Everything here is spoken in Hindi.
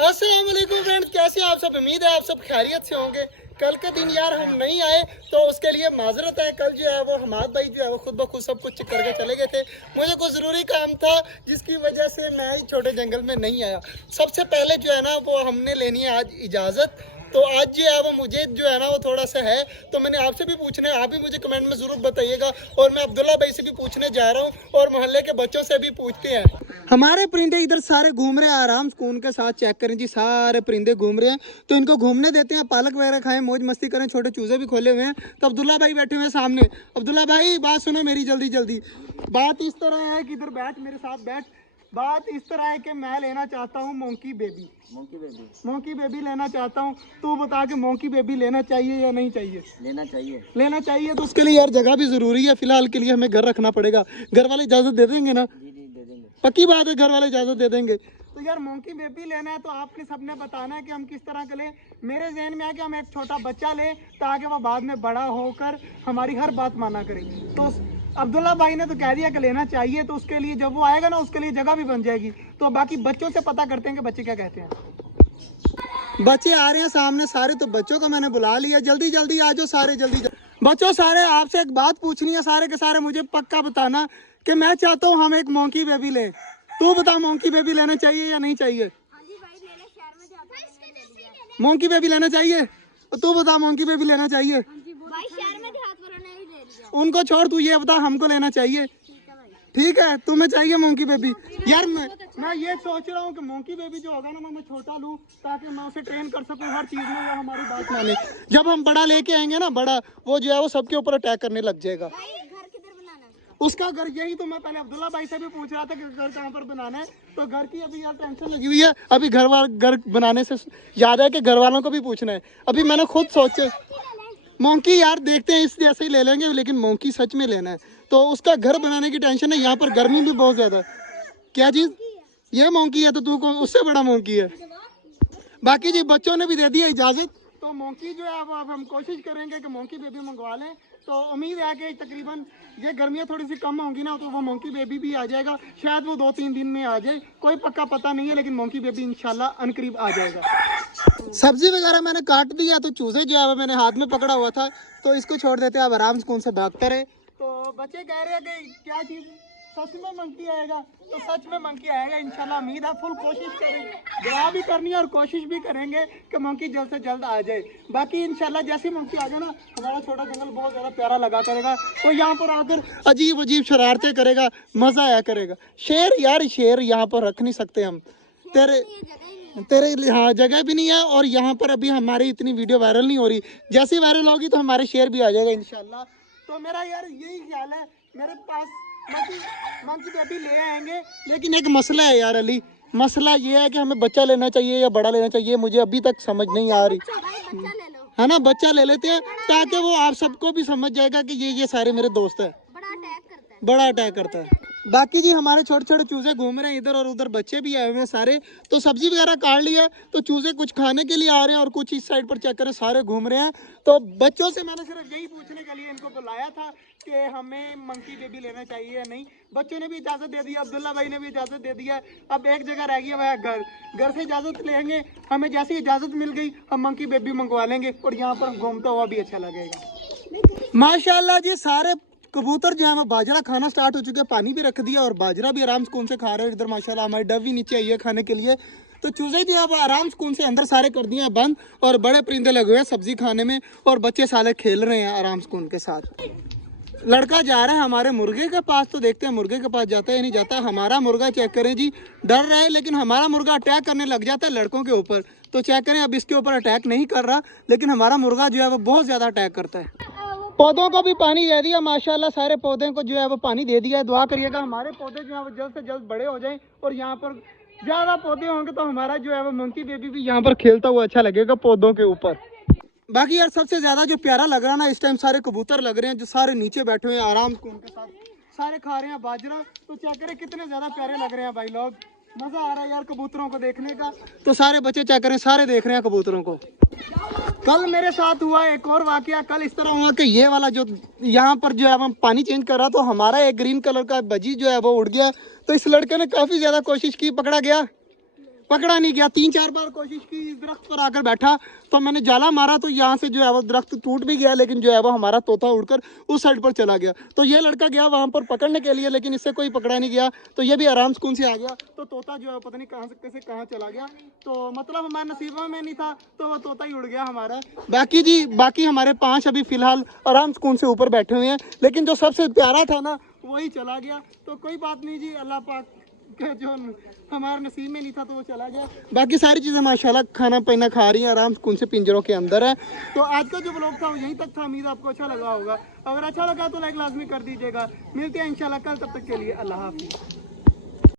अस्सलाम वालेकुम फ्रेंड्स, कैसे हैं आप सब। उम्मीद है आप सब खैरियत से होंगे। कल के दिन यार हम नहीं आए तो उसके लिए माजरत है। कल जो है वो हमारे भाई जो है वो खुद ब खुद सब कुछ करके चले गए थे। मुझे कुछ ज़रूरी काम था जिसकी वजह से मैं ही छोटे जंगल में नहीं आया। सबसे पहले जो है ना वो हमने लेनी है आज इजाज़त। तो आज जो है वो मुझे जो है ना वो थोड़ा सा है, तो मैंने आपसे भी पूछना है, आप भी मुझे कमेंट में ज़रूर बताइएगा। और मैं अब्दुल्ला भाई से भी पूछने जा रहा हूँ और मोहल्ले के बच्चों से भी पूछते हैं। हमारे परिंदे इधर सारे घूम रहे हैं आराम सुकून के साथ। चेक करें जी, सारे परिंदे घूम रहे हैं। तो इनको घूमने देते हैं, पालक वगैरह खाएं, मौज मस्ती करें। छोटे चूजे भी खोले हुए हैं। तो अब्दुल्ला भाई बैठे हुए हैं सामने। अब्दुल्ला भाई बात सुनो मेरी जल्दी जल्दी। बात इस तरह है कि इधर बैठ, मेरे साथ बैठ। बात इस तरह है कि मैं लेना चाहता हूँ मोंकी बेबी। मोंकी बेबी लेना चाहता हूँ। तू बता के मोंकी बेबी लेना चाहिए या नहीं चाहिए? लेना चाहिए। लेना चाहिए। तो उसके लिए यार जगह भी जरूरी है। फिलहाल के लिए हमें घर रखना पड़ेगा। घर वाले इजाजत दे देंगे ना? जी दे देंगे। पक्की बात है, घर वाले इजाजत दे देंगे। तो यार मोंकी बेबी लेना है तो आपके सबने बताना है कि हम किस तरह का लें। मेरे जहन में है कि हम एक छोटा बच्चा लें ताकि वह बाद में बड़ा होकर हमारी हर बात माना करे। तो अब्दुल्ला भाई ने तो कह दिया कि लेना चाहिए, तो उसके लिए जब वो आएगा ना उसके लिए जगह भी बन जाएगी। तो बाकी बच्चों से पता करते हैं कि बच्चे क्या कहते हैं। बच्चे आ रहे हैं सामने सारे, तो बच्चों को मैंने बुला लिया। जल्दी जल्दी आ जाओ सारे, जल्दी बच्चों सारे। आपसे एक बात पूछनी है सारे के सारे, मुझे पक्का बताना कि मैं चाहता हूँ हम एक मोंकी बेबी लें। तू बता मोंकी बेबी लेना चाहिए या नहीं चाहिए? मोंकी बेबी लेना चाहिए। तू बता मोंकी बेबी लेना चाहिए? उनको छोड़, तू ये बता हमको लेना चाहिए। ठीक है, तुम्हें चाहिए मोंकी बेबी? यार मैं ये सोच रहा हूँ कि मोंकी बेबी जो होगा ना मैं छोटा लूँ ताकि मैं उसे ट्रेन कर सकूँ हर चीज़ में, वो हमारी बात माने। जब हम बड़ा लेके आएंगे ना, बड़ा वो जो है वो सबके ऊपर अटैक करने लग जाएगा। उसका घर यही तो मैं पहले अब्दुल्ला भाई से भी पूछ रहा था कि घर कहाँ पर बनाना है। तो घर की अभी यार टेंशन लगी हुई है। अभी घर बनाने से याद है कि घर वालों को भी पूछना है। अभी मैंने खुद सोचे मोंकी यार देखते हैं इस जैसे ही ले लेंगे, लेकिन मोंकी सच में लेना है। तो उसका घर बनाने की टेंशन है। यहाँ पर गर्मी भी बहुत ज्यादा है। क्या चीज? ये मोंकी है तो तू को उससे बड़ा मोंकी है। बाकी जी बच्चों ने भी दे दिया इजाजत। तो मोंकी जो है वो अब हम कोशिश करेंगे कि मोंकी बेबी मंगवा लें। तो उम्मीद है कि तकरीबन ये गर्मियाँ थोड़ी सी कम होंगी ना तो वो मोंकी बेबी भी आ जाएगा। शायद वो 2-3 दिन में आ जाए, कोई पक्का पता नहीं है, लेकिन मोंकी बेबी इंशाल्लाह अनकरीब आ जाएगा। सब्जी वगैरह मैंने काट दिया, तो चूजे जो है वो मैंने हाथ में पकड़ा हुआ था, तो इसको छोड़ देते हैं। अब आराम से कौन से भागते रहे। तो बच्चे कह रहे हैं कि क्या चीज़ सच में मंकी आएगा? तो सच में मंकी आएगा इंशाल्लाह। उम्मीद है, फुल कोशिश करेंगे, दुआ भी करनी है और कोशिश भी करेंगे कि मंकी जल्द से जल्द आ जाए। बाकी इंशाल्लाह जैसे ही मंकी आ जाए ना, हमारा छोटा जंगल बहुत ज़्यादा प्यारा लगा करेगा। तो यहाँ पर आकर अजीब अजीब शरारतें करेगा, मज़ा आया करेगा। शेर यार, शेर यहाँ पर रख नहीं सकते हम। तेरे हाँ जगह भी नहीं है। और यहाँ पर अभी हमारी इतनी वीडियो वायरल नहीं हो रही। जैसे ही वायरल होगी तो हमारे शेर भी आ जाएगा इंशाल्लाह। तो मेरा यार यही ख्याल है। मेरे पास मंकी बेबी ले आएंगे, लेकिन एक मसला है यार अली। मसला ये है कि हमें बच्चा लेना चाहिए या बड़ा लेना चाहिए, मुझे अभी तक समझ नहीं आ रही। है ना, बच्चा ले लेते हैं ताकि वो आप सबको भी समझ जाएगा कि ये सारे मेरे दोस्त हैं। बड़ा अटैक करता है। बाकी जी हमारे छोटे छोटे चूजे घूम रहे हैं इधर और उधर, बच्चे भी आए हुए हैं सारे। तो सब्जी वगैरह काट लिया, तो चूजे कुछ खाने के लिए आ रहे हैं और कुछ इस साइड पर चेक करें सारे घूम रहे हैं। तो बच्चों से मैंने सिर्फ यही पूछने के लिए इनको बुलाया था कि हमें मंकी बेबी लेना चाहिए या नहीं। बच्चों ने भी इजाज़त दे दी, अब्दुल्ला भाई ने भी इजाज़त दे दिया। अब एक जगह रह गई है घर से इजाज़त लेंगे। हमें जैसी इजाज़त मिल गई हम मंकी बेबी मंगवा लेंगे और यहाँ पर घूमता हुआ भी अच्छा लगेगा। माशाल्लाह जी, सारे कबूतर जो है वो बाजरा खाना स्टार्ट हो चुके हैं। पानी भी रख दिया और बाजरा भी आराम सुकून से खा रहे हैं। इधर माशाल्लाह हमारी डव भी नीचे आई है खाने के लिए। तो चूजे जो है वो आराम सुकून से अंदर सारे कर दिए हैं बंद, और बड़े परिंदे लगे हुए हैं सब्जी खाने में, और बच्चे साले खेल रहे हैं आराम सुकून के साथ। लड़का जा रहा है हमारे मुर्गे के पास, तो देखते हैं मुर्गे के पास जाता है या नहीं जाता। हमारा मुर्गा चेक करें जी, डर रहा है, लेकिन हमारा मुर्गा अटैक करने लग जाता है लड़कों के ऊपर। तो चेक करें, अब इसके ऊपर अटैक नहीं कर रहा, लेकिन हमारा मुर्गा जो है वो बहुत ज़्यादा अटैक करता है। पौधों को भी पानी दे दिया माशाल्लाह, सारे पौधों को जो है वो पानी दे दिया है। दुआ करिएगा हमारे पौधे जो है वो जल्द से जल्द बड़े हो जाएं, और यहाँ पर ज़्यादा पौधे होंगे तो हमारा जो है वो मंकी बेबी भी यहाँ पर खेलता हुआ अच्छा लगेगा पौधों के ऊपर। बाकी यार सबसे ज़्यादा जो प्यारा लग रहा है ना इस टाइम, सारे कबूतर लग रहे हैं जो सारे नीचे बैठे हुए हैं आराम से उनके साथ, सारे खा रहे हैं बाजरा। तो चेक करें कितने ज़्यादा प्यारे लग रहे हैं भाई लोग। मज़ा आ रहा है यार कबूतरों को देखने का। तो सारे बच्चे चेक करें, सारे देख रहे हैं कबूतरों को। कल मेरे साथ हुआ एक और वाकया। कल इस तरह हुआ कि ये वाला जो यहाँ पर जो है हम पानी चेंज कर रहा, तो हमारा एक ग्रीन कलर का बजी जो है वो उड़ गया। तो इस लड़के ने काफ़ी ज़्यादा कोशिश की, पकड़ा गया। पकड़ा नहीं गया। 3-4 बार कोशिश की, इस दरख्त पर आकर बैठा तो मैंने जाला मारा तो यहाँ से जो है वो दरख्त टूट भी गया, लेकिन जो है वो हमारा तोता उड़कर उस साइड पर चला गया। तो ये लड़का गया वहाँ पर पकड़ने के लिए, लेकिन इससे कोई पकड़ा नहीं गया, तो ये भी आराम सुकून से आ गया। तो तोता जो है पता नहीं कहाँ से कैसे कहाँ चला गया, तो मतलब हमारे नसीबों में नहीं था, तो वो तोता ही उड़ गया हमारा। बाकी हमारे 5 अभी फिलहाल आराम सुकून से ऊपर बैठे हुए हैं, लेकिन जो सबसे प्यारा था ना वही चला गया। तो कोई बात नहीं जी, अल्लाह पाक के जो हमारे नसीब में नहीं था तो वो चला गया। बाकी सारी चीज़ें माशाल्लाह खाना पीना खा रही हैं, आराम सुकून से पिंजरों के अंदर है। तो आज का जो ब्लॉग था वो यहीं तक था। उम्मीद आपको अच्छा लगा होगा। अगर अच्छा लगा तो लाइक लाजमी कर दीजिएगा। मिलते हैं इंशाल्लाह कल, तब तक के लिए अल्लाह हाफिज़।